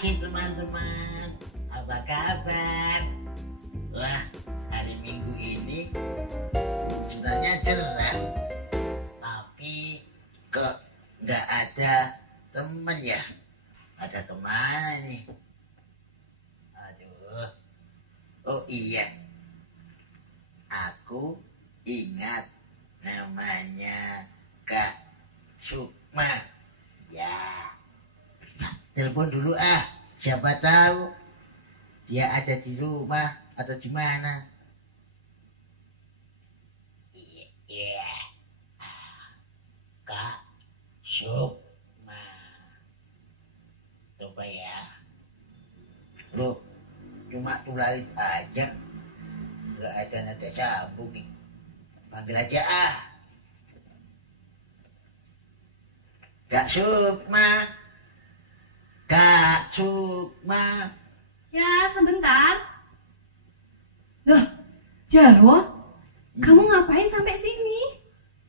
pagi teman-teman. Apa kabar? Wah, hari Minggu ini sebenarnya cerah, tapi kok nggak ada temen ya? Ada kemana nih? Aduh. Oh iya, aku ingat namanya Kak Sukma. Ya, telepon dulu ah. Siapa tahu dia ada di rumah atau di mana. Iya, Kak Sukma. Coba ya. Loh, cuma tulalit aja. Nggak ada nada sambung nih. Panggil aja ah. Kak Sukma. Kak Sukma. Ya, sebentar. Loh, Jarwo, kamu ngapain sampai sini?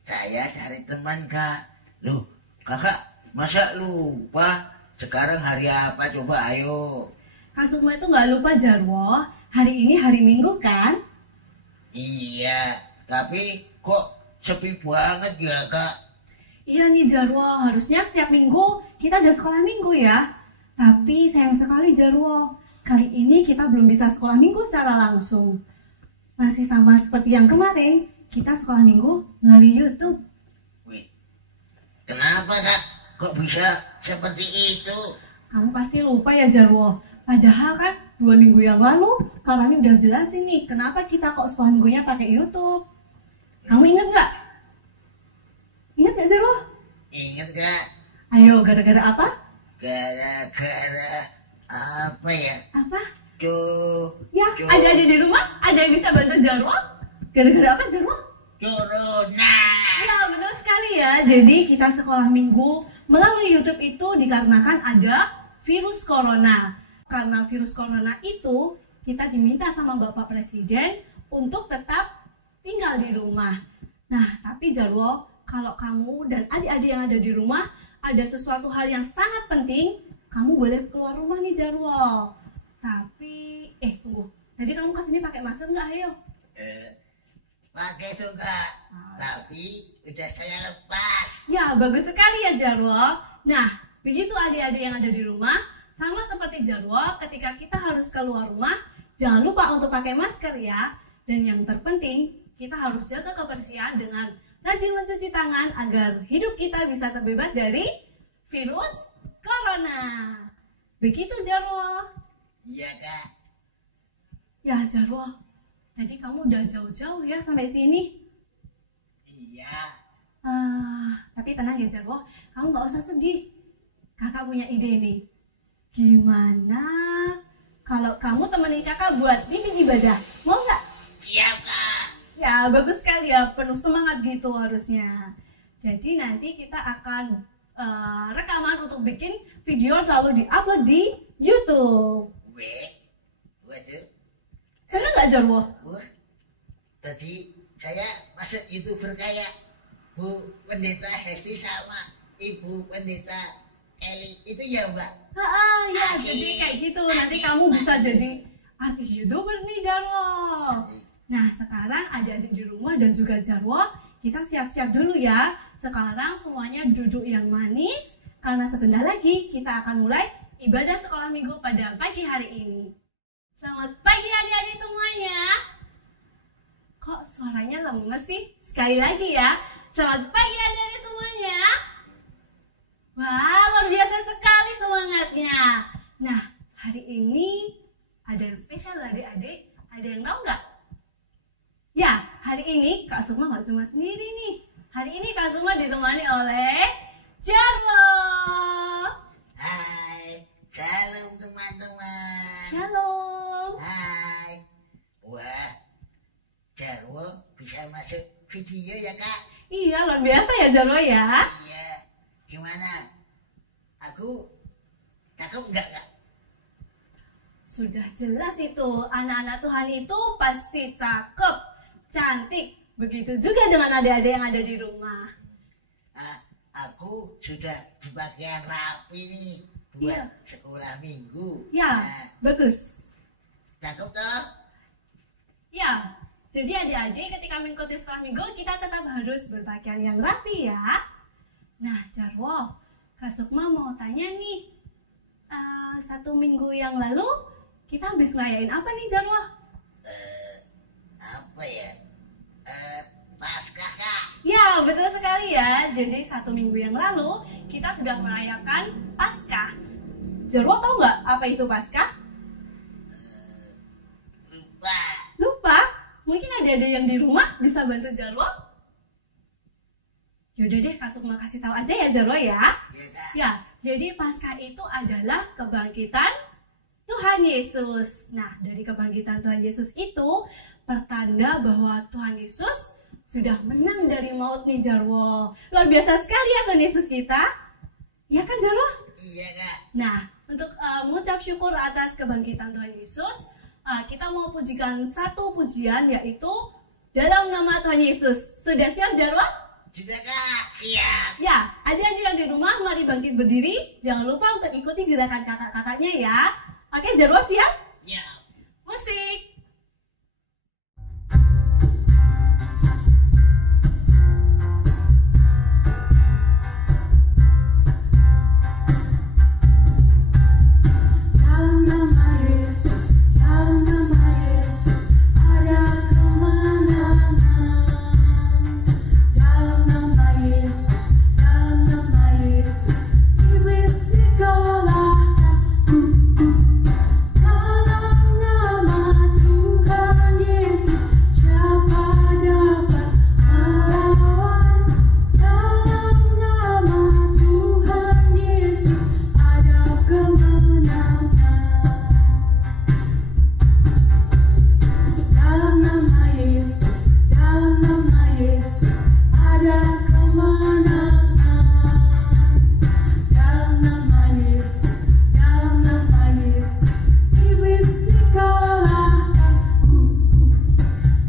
Saya cari teman, Kak. Loh, Kakak masa lupa? Sekarang hari apa? Coba ayo. Kak Sukma itu nggak lupa, Jarwo. Hari ini hari Minggu kan? Iya, tapi kok sepi banget ya, Kak? Iya nih, Jarwo. Harusnya setiap minggu kita ada sekolah minggu ya. Tapi sayang sekali, Jarwo. Kali ini kita belum bisa sekolah minggu secara langsung. Masih sama seperti yang kemarin, kita sekolah minggu melalui YouTube. Wih, kenapa, Kak? Kok bisa seperti itu? Kamu pasti lupa ya, Jarwo. Padahal kan 2 minggu yang lalu, Kak Rani udah jelasin nih kenapa kita kok sekolah minggunya pakai YouTube. Kamu inget nggak? Ingat nggak, Jarwo? Ingat, Kak? Ayo, gara-gara apa? Gara-gara apa ya? Apa? Tuh, Ya, ada di rumah? Ada yang bisa bantu Jarwo? Gara-gara apa, Jarwo? corona. Ya, betul sekali ya. Jadi kita sekolah minggu melalui YouTube itu dikarenakan ada virus corona. Karena virus corona itu, kita diminta sama Bapak Presiden untuk tetap tinggal di rumah. Nah, tapi Jarwo, kalau kamu dan adik-adik yang ada di rumah ada sesuatu hal yang sangat penting, kamu boleh keluar rumah nih, Jarwo. Tapi, tunggu. Tadi kamu kesini pakai masker nggak, ayo? Pakai dong, Kak. Tapi udah saya lepas. Ya, bagus sekali ya, Jarwo. Nah, begitu adik-adik yang ada di rumah, sama seperti Jarwo, ketika kita harus keluar rumah, jangan lupa untuk pakai masker ya. Dan yang terpenting, kita harus jaga kebersihan dengan rajin mencuci tangan agar hidup kita bisa terbebas dari virus corona. Begitu, Jarwo. Iya, Kak. Ya, Jarwo, tadi kamu udah jauh-jauh ya sampai sini. Iya. Tapi tenang ya, Jarwo, kamu nggak usah sedih. Kakak punya ide nih. Gimana kalau kamu temenin kakak buat bimbing ibadah? Mau nggak? Siap, Kak. Ya, bagus sekali ya, penuh semangat gitu harusnya. Jadi nanti kita akan rekaman untuk bikin video lalu di-upload di YouTube. Waduh. Senang nggak, Jarwo? Wah, tadi saya masuk YouTuber kayak Bu Pendeta Hesti sama Ibu Pendeta Eli itu ya, Mbak? Ya, Asik. jadi kayak gitu. Nanti Asik. kamu bisa Asik. jadi artis YouTuber nih, Jarwo. Nah, sekarang adik-adik di rumah dan juga Jarwo, kita siap-siap dulu ya. Sekarang semuanya duduk yang manis, karena sebentar lagi kita akan mulai ibadah sekolah minggu pada pagi hari ini. Selamat pagi adik-adik semuanya. Kok suaranya lemes sih? Sekali lagi ya. Selamat pagi adik-adik semuanya. Wah, luar biasa sekali semangatnya. Nah, hari ini ada yang spesial adik-adik. Ada yang tahu nggak? Ya, hari ini Kak Sukma nggak cuma sendiri nih. Hari ini Kak Sukma ditemani oleh Jarwo. Hai, shalom teman-teman. Shalom. Hai. Wah, Jarwo bisa masuk video ya, Kak? Iya, luar biasa ya Jarwo ya. Iya. Gimana? Aku cakep nggak, Kak? Sudah jelas itu, anak-anak Tuhan itu pasti cakep, cantik. Begitu juga dengan adik-adik yang ada di rumah. Aku sudah berpakaian rapi nih. buat Iya. sekolah minggu. Ya, Nah, bagus. cakep toh? Ya, jadi adik-adik ketika mengikuti sekolah minggu kita tetap harus berpakaian yang rapi ya. Nah, Jarwo, Kak Sukma mau tanya nih, 1 minggu yang lalu kita habis ngerayain apa nih Jarwo? Apa ya? Paskah, Kak. Ya, betul sekali ya. Jadi 1 minggu yang lalu kita sudah merayakan Paskah. Jarwo tahu nggak apa itu Paskah? Lupa. Lupa? Mungkin ada yang di rumah bisa bantu Jarwo? Yaudah deh, Kak Sukma kasih tahu aja ya Jarwo ya. Iya, Kak. Ya, jadi Paskah itu adalah kebangkitan Tuhan Yesus. Nah, dari kebangkitan Tuhan Yesus itu pertanda bahwa Tuhan Yesus sudah menang dari maut nih Jarwo. Luar biasa sekali ya Tuhan Yesus kita. Ya kan Jarwo? Iya, Kak. Nah, untuk mengucap syukur atas kebangkitan Tuhan Yesus, kita mau pujikan satu pujian yaitu dalam nama Tuhan Yesus. Sudah siap Jarwo? Sudah, Kak. Siap. Ya, adik-adik yang di rumah mari bangkit berdiri. Jangan lupa untuk ikuti gerakan kakak-kakaknya ya. Oke, Jarwo siap? Siap. Musik. Dalam nama Yesus, dalam nama Yesus ada kemenangan. Dalam nama Yesus, dalam nama Yesus iblis dikalahkan. Dalam nama Tuhan Yesus siapa dapat melawan? Dalam nama Tuhan Yesus ada kemenangan. Dalam nama Yesus, dalam nama Yesus ada kemenangan. Dalam nama Yesus, dalam nama Yesus iblis dikalahkan.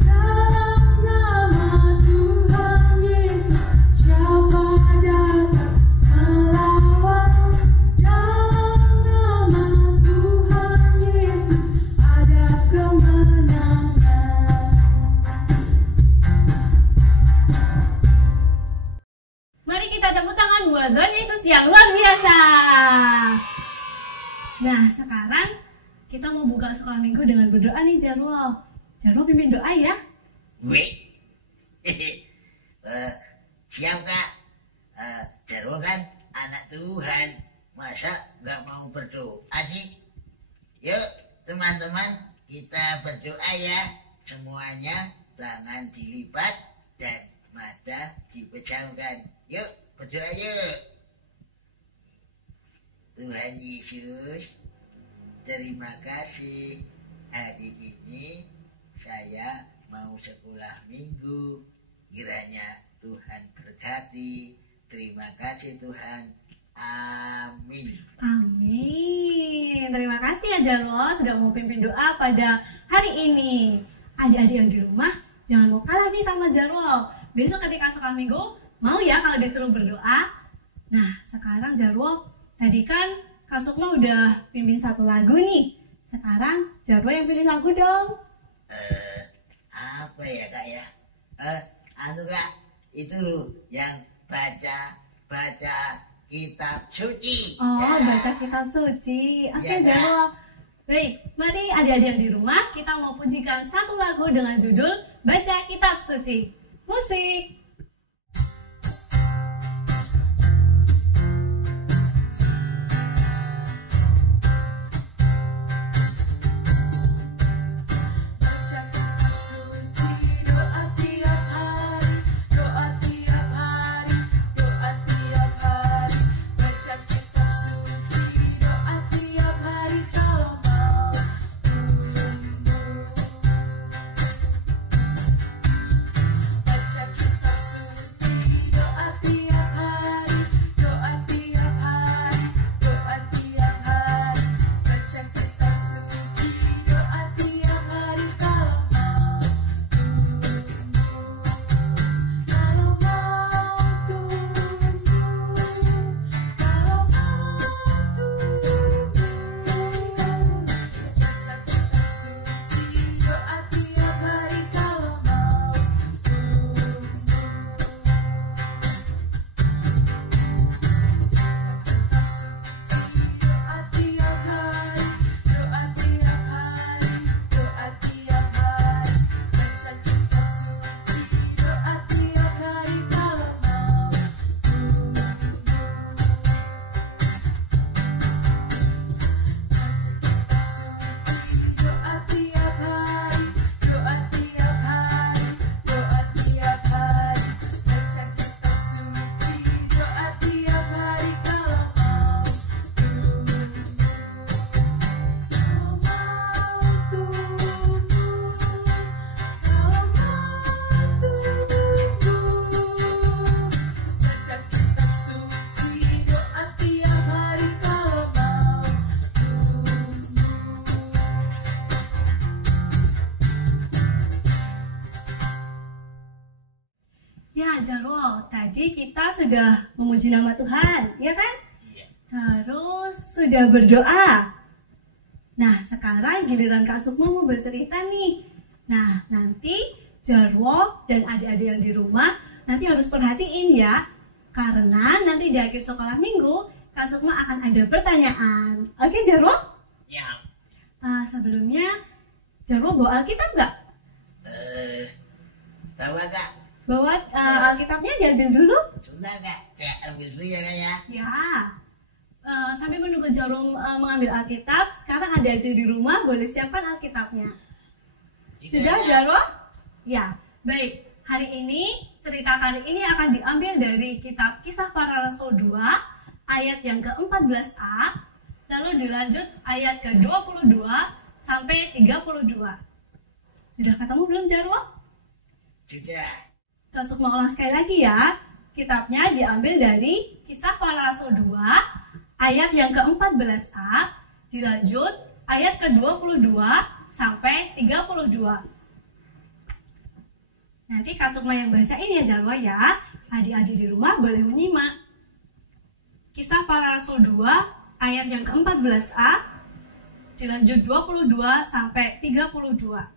Dalam nama Tuhan Yesus siapa dapat melawan? Dalam nama Tuhan Yesus ada kemenangan. Mari kita tepuk tangan buat Tuhan Yesus yang luar biasa. Nah, sekarang kita mau buka sekolah minggu dengan berdoa nih Jarwo. Jarwo pimpin doa ya. Wih. Siap, Kak. Jarwo kan anak Tuhan. Masa nggak mau berdoa sih? Yuk, teman-teman, kita berdoa ya. Semuanya tangan dilipat dan mata dipejamkan. Yuk, berdoa yuk. Tuhan Yesus, terima kasih. Hari ini saya mau sekolah minggu. Kiranya Tuhan berkati. Terima kasih Tuhan. Amin. Amin. Terima kasih ya Jarwo sudah mau pimpin doa pada hari ini. Adik-adik yang di rumah jangan mau kalah nih sama Jarwo. Besok ketika sekolah minggu mau ya kalau disuruh berdoa. Nah, sekarang Jarwo tadi kan Kak Sukma udah pimpin satu lagu nih. Sekarang Jarwo yang pilih lagu dong. Apa ya Kak ya? Kak, itu loh yang baca kitab suci. Oh, Ya. baca kitab suci. Oke, Iya, Kak. Jarwo. Baik, mari adik-adik yang di rumah kita mau pujikan satu lagu dengan judul Baca Kitab Suci. Musik. Baca kitab suci, doa tiap hari, doa tiap hari, doa tiap hari. Baca kitab suci, doa tiap hari kalau mau tumbuh. Baca kitab Ya, Jarwo, tadi kita sudah memuji nama Tuhan, ya kan? Iya. Terus sudah berdoa. Nah, sekarang giliran Kak Sukma mau bercerita nih. Nah, nanti Jarwo dan adik-adik yang di rumah nanti harus perhatiin ya. Karena nanti di akhir sekolah minggu, Kak Sukma akan ada pertanyaan. Oke, Jarwo? Ya. Sebelumnya, Jarwo bawa Alkitab nggak? Bawa Kak. Bawa Alkitabnya diambil dulu. Sudah Kak. Saya ambil dulu ya Kak ya. Ya. Sambil menunggu Jarwo mengambil Alkitab, sekarang adik-adik di rumah boleh siapkan Alkitabnya. Sudah, Kak. Jarwo? Ya, baik. Hari ini, cerita kali ini akan diambil dari kitab Kisah Para Rasul 2, ayat yang ke-14a, lalu dilanjut ayat ke-22 sampai 32. Sudah ketemu belum, Jarwo? Sudah. Kak Sukma ulang sekali lagi ya. Kitabnya diambil dari Kisah Para Rasul 2, ayat yang ke-14a, dilanjut ayat ke-22 sampai 32. Nanti Kak Sukma yang bacain ya, Jarwo ya. Adik-adik di rumah boleh menyimak. Kisah Para Rasul 2, ayat yang ke-14a, dilanjut 22 sampai 32.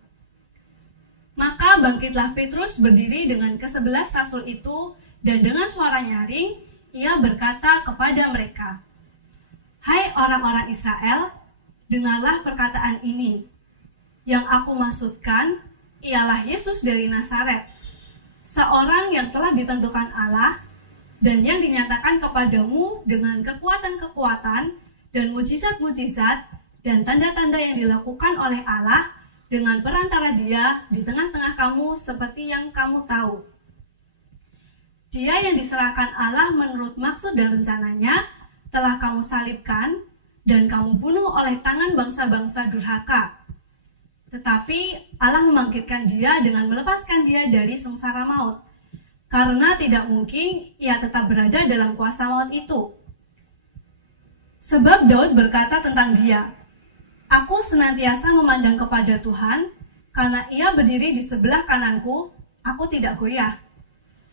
Maka bangkitlah Petrus berdiri dengan ke-11 rasul itu, dan dengan suara nyaring, ia berkata kepada mereka, "Hai orang-orang Israel, dengarlah perkataan ini. Yang aku maksudkan ialah Yesus dari Nazaret, seorang yang telah ditentukan Allah, dan yang dinyatakan kepadamu dengan kekuatan-kekuatan dan mujizat-mujizat dan tanda-tanda yang dilakukan oleh Allah dengan perantara Dia di tengah-tengah kamu seperti yang kamu tahu. Dia yang diserahkan Allah menurut maksud dan rencananya telah kamu salibkan dan kamu bunuh oleh tangan bangsa-bangsa durhaka. Tetapi Allah membangkitkan Dia dengan melepaskan Dia dari sengsara maut, karena tidak mungkin Ia tetap berada dalam kuasa maut itu. Sebab Daud berkata tentang Dia, 'Aku senantiasa memandang kepada Tuhan, karena Ia berdiri di sebelah kananku, aku tidak goyah.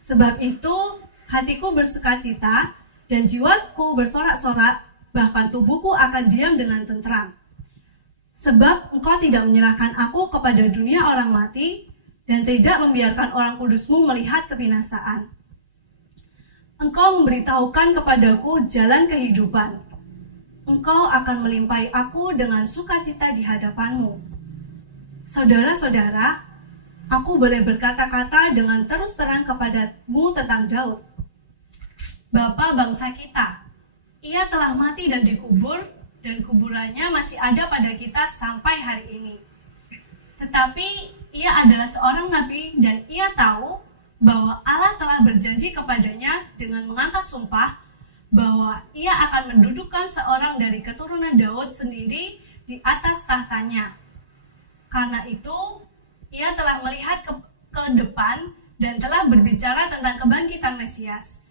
Sebab itu hatiku bersukacita dan jiwaku bersorak-sorak, bahkan tubuhku akan diam dengan tentram. Sebab Engkau tidak menyerahkan aku kepada dunia orang mati, dan tidak membiarkan orang kudus-Mu melihat kebinasaan. Engkau memberitahukan kepadaku jalan kehidupan. Engkau akan melimpahi aku dengan sukacita di hadapan-Mu. Saudara-saudara, aku boleh berkata-kata dengan terus terang kepadamu tentang Daud, bapa bangsa kita. Ia telah mati dan dikubur, dan kuburannya masih ada pada kita sampai hari ini. Tetapi ia adalah seorang nabi, dan ia tahu bahwa Allah telah berjanji kepadanya dengan mengangkat sumpah bahwa ia akan mendudukkan seorang dari keturunan Daud sendiri di atas tahtanya. Karena itu, ia telah melihat ke depan dan telah berbicara tentang kebangkitan Mesias.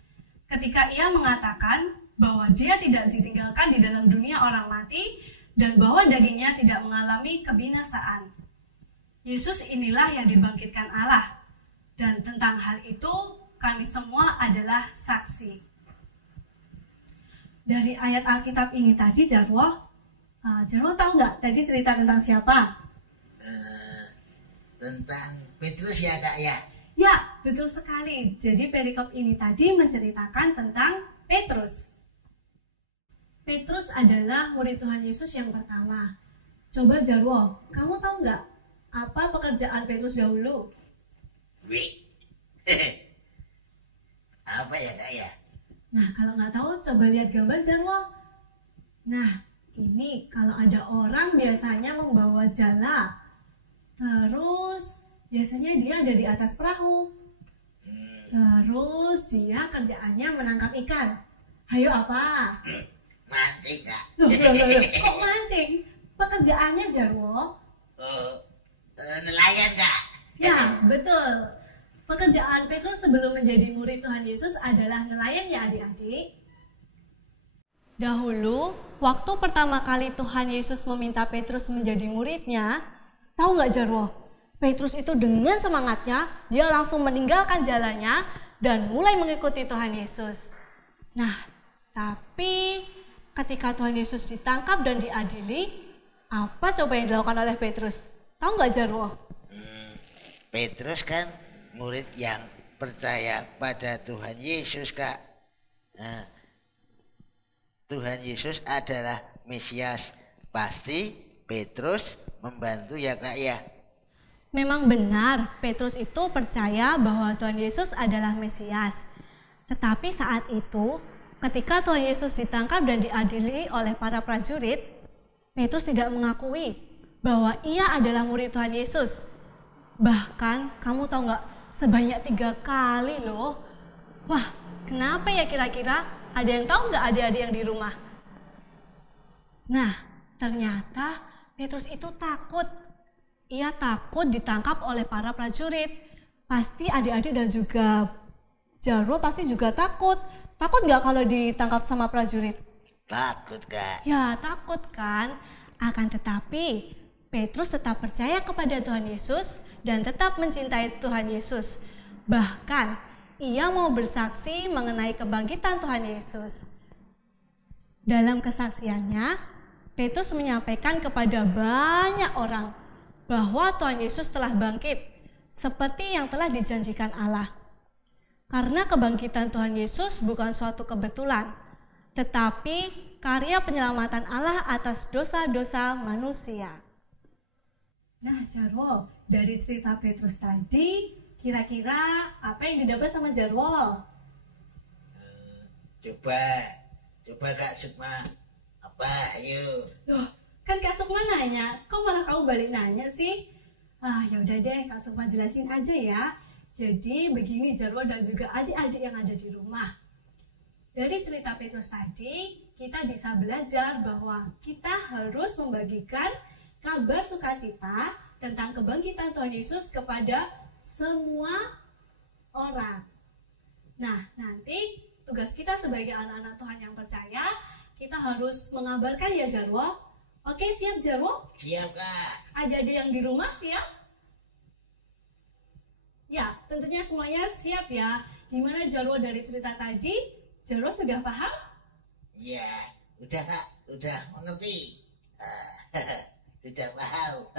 Ketika ia mengatakan bahwa dia tidak ditinggalkan di dalam dunia orang mati dan bahwa dagingnya tidak mengalami kebinasaan. Yesus inilah yang dibangkitkan Allah, dan tentang hal itu kami semua adalah saksi. Dari ayat Alkitab ini tadi, Jarwo tahu nggak tadi cerita tentang siapa? Tentang Petrus ya Kak ya? Ya, betul sekali. Jadi perikop ini tadi menceritakan tentang Petrus. Petrus adalah murid Tuhan Yesus yang pertama. Coba Jarwo, kamu tahu nggak apa pekerjaan Petrus dahulu? Wih. Apa ya Kak ya? Nah, kalau nggak tahu, coba lihat gambar Jarwo. Nah, ini kalau ada orang biasanya membawa jala. Terus, biasanya dia ada di atas perahu. Terus, dia kerjaannya menangkap ikan. Hayo apa? Mancing Kak. Loh, kok mancing? Pekerjaannya Jarwo? Nelayan Kak. Ya, betul. Pekerjaan Petrus sebelum menjadi murid Tuhan Yesus adalah nelayan ya adik-adik. Dahulu, waktu pertama kali Tuhan Yesus meminta Petrus menjadi muridnya, tahu nggak Jarwo? Petrus itu dengan semangatnya, dia langsung meninggalkan jalannya dan mulai mengikuti Tuhan Yesus. Nah, tapi ketika Tuhan Yesus ditangkap dan diadili, apa coba yang dilakukan oleh Petrus? Tahu nggak Jarwo? Petrus kan murid yang percaya pada Tuhan Yesus, Kak. Nah, Tuhan Yesus adalah Mesias. Pasti Petrus membantu ya, Kak ya. Memang benar, Petrus itu percaya bahwa Tuhan Yesus adalah Mesias. Tetapi saat itu, ketika Tuhan Yesus ditangkap dan diadili oleh para prajurit, Petrus tidak mengakui bahwa ia adalah murid Tuhan Yesus. Bahkan, kamu tahu nggak, sebanyak 3 kali loh. Wah, kenapa ya kira-kira? Ada yang tahu nggak adik-adik yang di rumah? Nah, ternyata Petrus itu takut. Ia takut ditangkap oleh para prajurit. Pasti adik-adik dan juga Jarwo pasti juga takut. Takut nggak kalau ditangkap sama prajurit? Takut, Kak. Ya, takut kan? Akan tetapi, Petrus tetap percaya kepada Tuhan Yesus dan tetap mencintai Tuhan Yesus. Bahkan, ia mau bersaksi mengenai kebangkitan Tuhan Yesus. Dalam kesaksiannya, Petrus menyampaikan kepada banyak orang bahwa Tuhan Yesus telah bangkit, seperti yang telah dijanjikan Allah. Karena kebangkitan Tuhan Yesus bukan suatu kebetulan, tetapi karya penyelamatan Allah atas dosa-dosa manusia. Nah, Jarwo, dari cerita Petrus tadi, kira-kira apa yang didapat sama Jarwo? Coba Kak Sukma. Apa? Ayo. Loh, kan Kak Sukma nanya, kok malah kamu balik nanya sih? Ya udah deh, Kak Sukma jelasin aja ya. Jadi begini Jarwo dan juga adik-adik yang ada di rumah. Dari cerita Petrus tadi, kita bisa belajar bahwa kita harus membagikan kabar sukacita tentang kebangkitan Tuhan Yesus kepada semua orang. Nah, nanti tugas kita sebagai anak-anak Tuhan yang percaya, kita harus mengabarkan ya Jarwo. Oke, siap Jarwo? Siap, Kak. Adik-adik yang di rumah siap? Ya, tentunya semuanya siap ya. Gimana Jarwo dari cerita tadi? Jarwo sudah paham? Ya, udah Kak, udah mengerti. Sudah paham.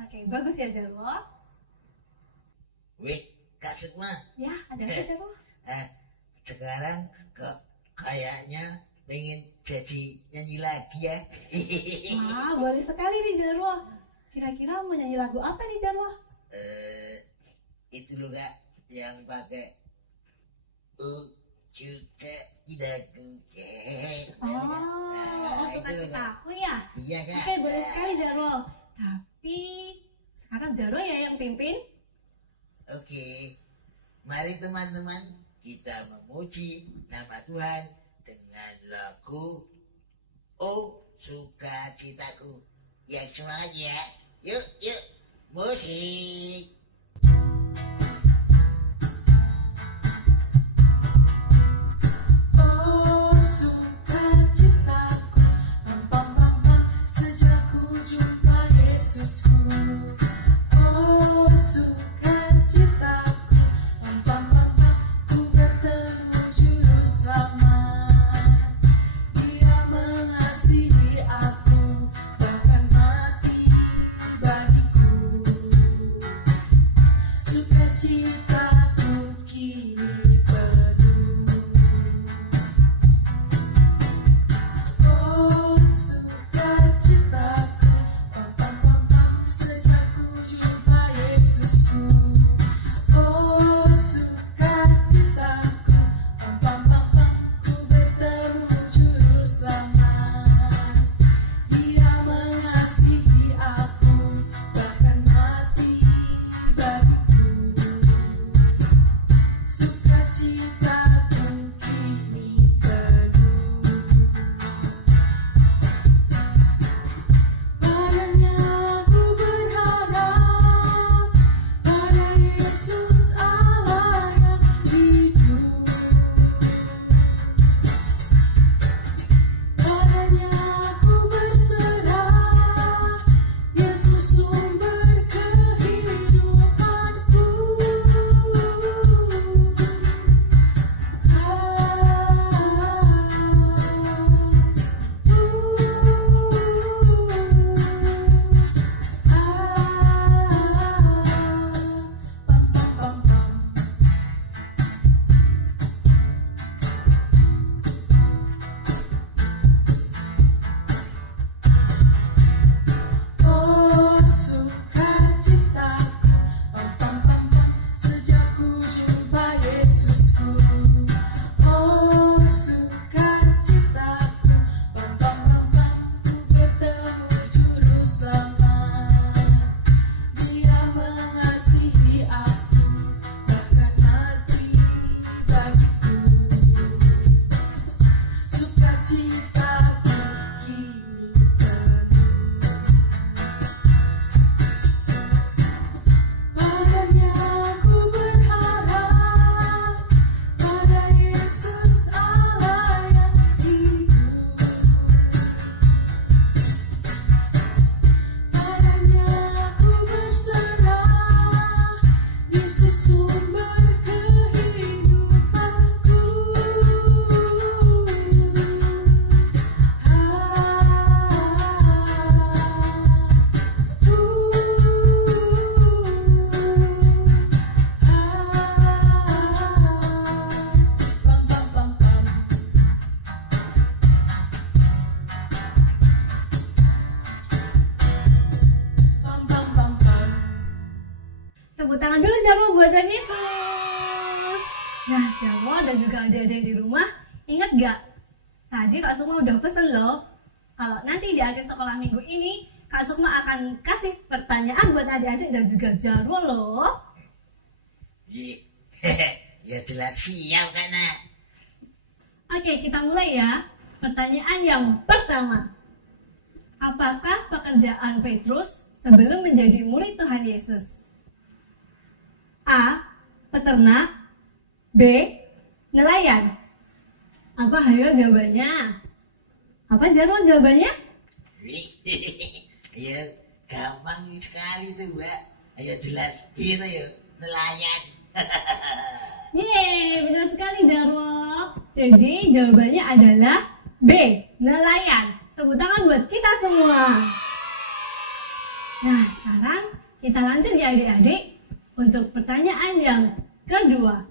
Oke, bagus ya Jarwo. Wih, Kak Sukma. Ya, ada apa Jarwo? Sekarang kok kayaknya pengen jadi nyanyi lagi ya. Boleh sekali nih Jarwo. Kira-kira mau nyanyi lagu apa nih Jarwo? Itu loh Kak, yang pakai juga tidakku. Suka citaku ya? Iya Kak. Oke, boleh sekali Jarwo. Tapi sekarang Jarwo ya yang pimpin. Oke, mari teman-teman kita memuji nama Tuhan dengan lagu Oh Sukacitaku. Yang semangat ya. Yuk, musik. Oh sukacitaku, pam sejak ku jumpa Yesusku. Oh sukacitaku, pam ku bertemu juru selamat. Dia mengasihi aku, bahkan mati bagiku. Tepuk tangan dulu Jarwo buat Tuhan Yesus. Nah Jarwo dan juga adik-adik di rumah, ingat gak? Tadi Kak Sukma udah pesen loh, kalau nanti di akhir sekolah minggu ini Kak Sukma akan kasih pertanyaan buat adik-adik dan juga Jarwo loh. Ya jelas siap kan nak. Oke, kita mulai ya. Pertanyaan yang pertama. Apakah pekerjaan Petrus sebelum menjadi murid Tuhan Yesus? A. Peternak. B. Nelayan. Apa hayo jawabannya? Apa Jarwo jawabannya? Ya gampang sekali tuh mbak. Ayo jelas gitu ya, nelayan. Yeay, benar sekali Jarwo. Jadi jawabannya adalah B. Nelayan. Tepuk tangan buat kita semua. Nah sekarang kita lanjut ya adik-adik untuk pertanyaan yang kedua.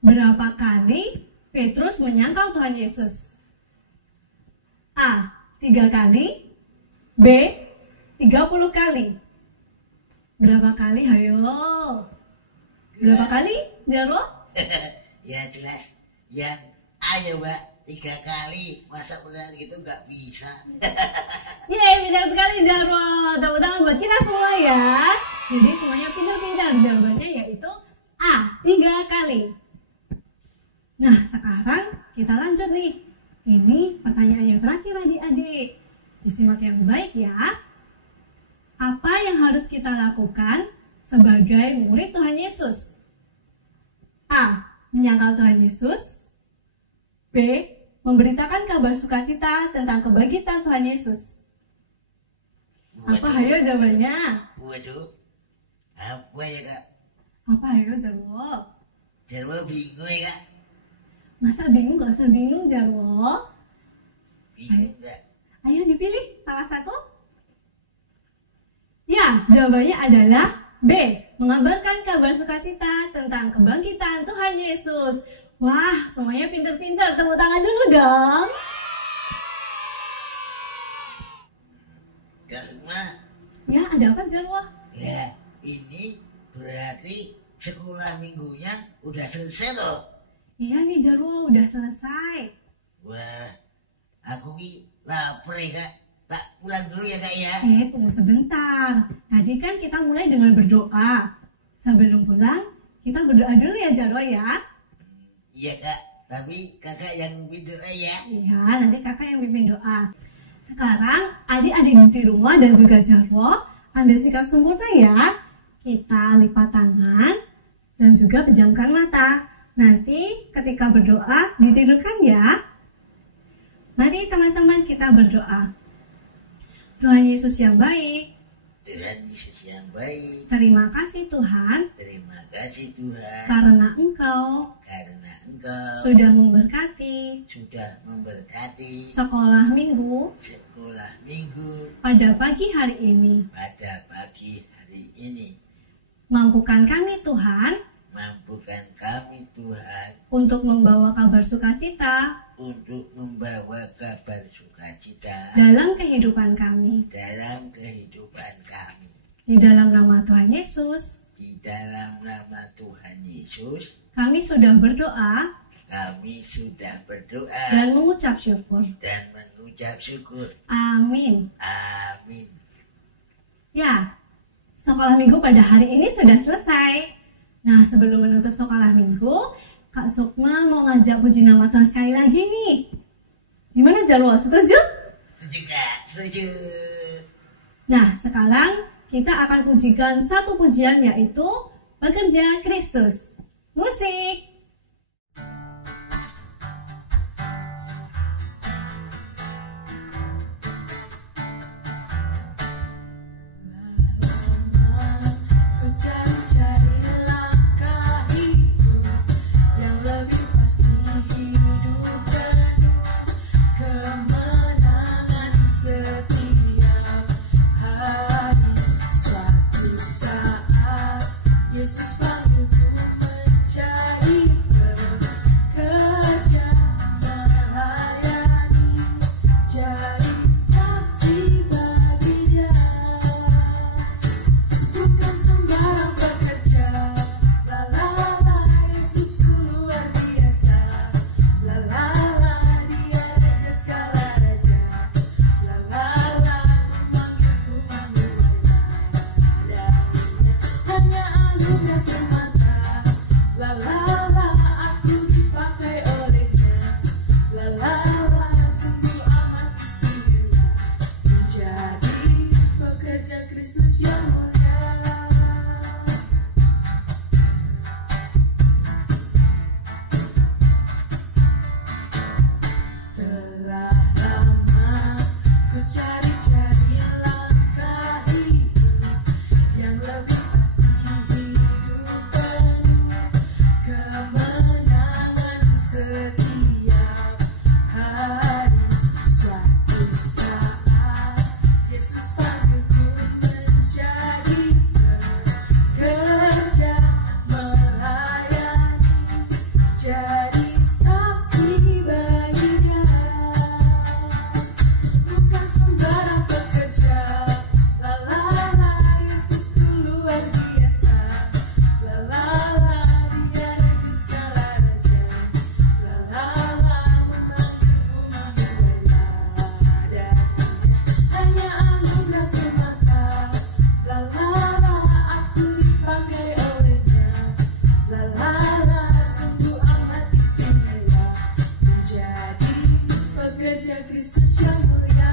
Berapa kali Petrus menyangkal Tuhan Yesus? A. 3 kali. B. 30 kali. Berapa kali? Hayo. Berapa kali, Jarwo? Ya jelas. Yang ayo mbak, 3 kali. Masa pertanyaan gitu nggak bisa. Yeay, pintar sekali Jarwo. Tepuk tangan buat kita semua ya. Jadi semuanya pintar-pintar. Jawabannya yaitu A. 3 kali. Nah sekarang kita lanjut nih. Ini pertanyaan yang terakhir adik-adik. Disimak yang baik ya. Apa yang harus kita lakukan sebagai murid Tuhan Yesus? A. Menyangkal Tuhan Yesus. B. Memberitakan kabar sukacita tentang kebangkitan Tuhan Yesus. Apa hayo jawabannya? Waduh. Apa ya kak? Apa hayo Jarwo? Jarwo bingung ya kak? Masa bingung? Gak usah bingung Jarwo. Bingung nggak? Ayo dipilih salah satu. Ya, jawabannya adalah B. Mengabarkan kabar sukacita tentang kebangkitan Tuhan Yesus. Wah, semuanya pintar-pintar. Tepuk tangan dulu dong. Kak Sukma, Ya, ada apa Jarwo? ya ini berarti sekolah minggunya udah selesai loh. Iya nih Jarwo, udah selesai. Wah, aku ki lapar ya kak. Tak pulang dulu ya kak ya. Tunggu sebentar. Tadi kan kita mulai dengan berdoa. Sebelum pulang, kita berdoa dulu ya Jarwo ya. Iya kak, tapi kakak yang berdoa ya. Iya, nanti kakak yang pimpin doa. Sekarang adik-adik di rumah dan juga Jarwo ambil sikap sempurna ya. Kita lipat tangan dan juga pejamkan mata. Nanti ketika berdoa ditidurkan ya. Mari teman-teman kita berdoa. Tuhan Yesus yang baik, Tuhan Yesus yang baik. terima kasih Tuhan Terima kasih Tuhan karena Engkau karena Engkau sudah memberkati sudah memberkati sekolah minggu sekolah minggu pada pagi hari ini. pada pagi hari ini. Mampukan kami Tuhan Mampukan kami Tuhan untuk membawa kabar sukacita untuk membawa kabar sukacita dalam kehidupan kami. dalam kehidupan kami. Di dalam nama Tuhan Yesus, Di dalam nama Tuhan Yesus, kami sudah berdoa kami sudah berdoa dan mengucap syukur. dan mengucap syukur. Amin. Amin. Ya, sekolah minggu pada hari ini sudah selesai. Nah, sebelum menutup sekolah minggu, Kak Sukma mau ngajak puji nama Tuhan sekali lagi nih. Gimana Jarwo, setuju? Setuju Kak? Setuju. Nah, sekarang kita akan pujikan satu pujian yaitu Pekerja Kristus. Musik! Ku cari-cari langkah hidup yang lebih pasti, hidup penuh kemenangan setiap hari. Suatu saat Yesus panggilku mencari pekerja Kristus yang mulia. Telah lama ku cari-cari langkah hidup yang lebih pasti, hidup penuh kemenangan setiap hari. Suatu saat Yesus panggilku menjadi pekerja melayani, jadi saksi bagi Dia. Bukan sembarang pekerja, la la la, Yesusku luar biasa. La la la, Dia raja segala raja. La la la, menantiku mengenai ladanya. Hanya anugerah semata. La la la, aku dipakai olehnya. La la la, sungguh amat istimewa menjadi pekerja Kristus yang mulia.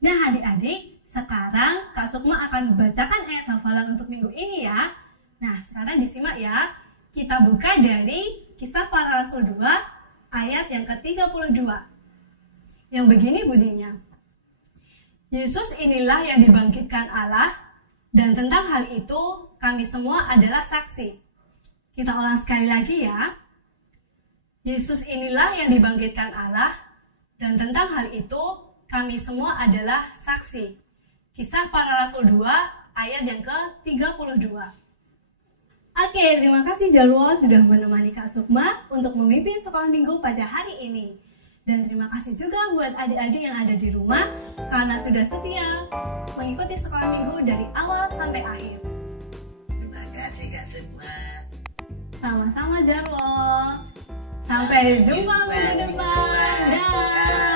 Nah adik-adik, sekarang Kak Sukma akan membacakan ayat hafalan untuk minggu ini ya. Nah sekarang disimak ya. Kita buka dari Kisah Para Rasul 2 ayat yang ke-32. Yang begini bunyinya. Yesus inilah yang dibangkitkan Allah, dan tentang hal itu kami semua adalah saksi. Kita ulang sekali lagi ya. Yesus inilah yang dibangkitkan Allah, dan tentang hal itu kami semua adalah saksi. Kisah Para Rasul 2 ayat yang ke-32. Oke, terima kasih Jarwo sudah menemani Kak Sukma untuk memimpin sekolah minggu pada hari ini. Dan terima kasih juga buat adik-adik yang ada di rumah karena sudah setia mengikuti sekolah minggu dari awal sampai akhir. Terima kasih Kak Sukma. Sama-sama Jarwo. Sampai jumpa minggu depan. Dah.